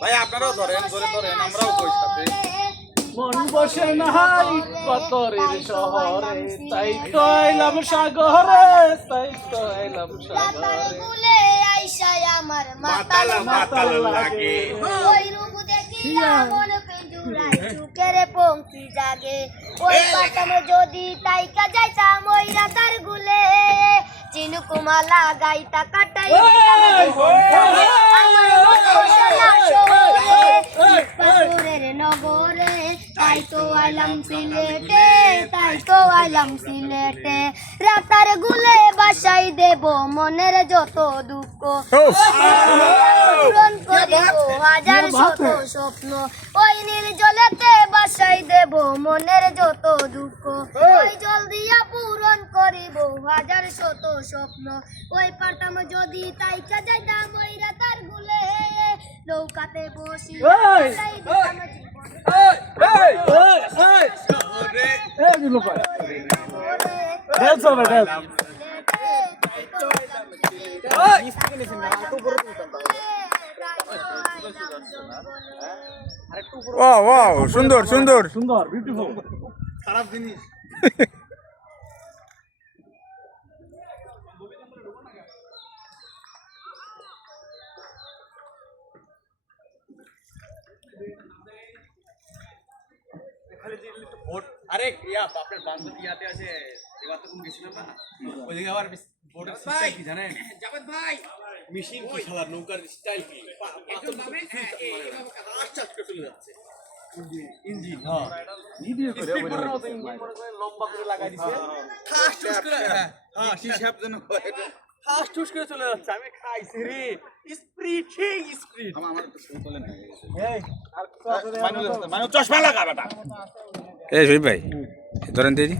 ভাই আপনারাও ধরেন ধরে ধরেন আমরাও কই সাথে মন বসে নাই পাথরের শহরে তাই তো এলাম সাগরে তাই তো এলাম সাগরে গুলে আইসায় আমার মাতাল মাতাল লাগে ওই রূপ দেখিয়া মন পেঞ্জুরায় চুকের পঙ্ক্তি জাগে ওই পাতাম যদি তাইকা যাইতাম ওই রাতার গুলে চিনুকুমালা গাইতা কাটাই আমার পাথরের নগরে তাই তো আইলাম সিলেটে তাই তো আইলাম সিলেটে রাতার গুলে বাসাই দেব মনের যত দুঃখ পূরণ করিব হাজার শত স্বপ্ন ওই নির্জলেতে বাসাই দেব মনের যত দুঃখ ওই জল দিয়া পূরণ করিব হাজার শত স্বপ্ন ওই পাটাম যদি তাইকা যাইতাম ওই রাতার গুলে নৌকাতে বসি বাসাই দিতাম ওয়াও ওয়াও সুন্দর সুন্দর সুন্দর বিউটিফুল খারাপ জিনিস আরে ইয়া আপনার বান্ধবী ইয়াতে আছে এবার তো কোন গেছিলাম না ওইদিকে আবার বোর্ডের সিস্টেম কি জানেন জাবেদ ভাই মেশিন কি শালা নৌকার স্টাইল কি একদম ভাবে আচ্ছা করে চলে যাচ্ছে ইঞ্জিন হ্যাঁ ভিডিও করে লম্বা করে লাগাই দিছে ঠাস ঠুস করে হ্যাঁ হিসাব যেন ঠাস ঠুস করে চলে যাচ্ছে আমি খাইছি রে স্পিড সেই স্পিড আমার তো শুন চলে না এই আর মানুষ চশমা লাগা বেটা এই শরীফ ভাই ধরেন দিদি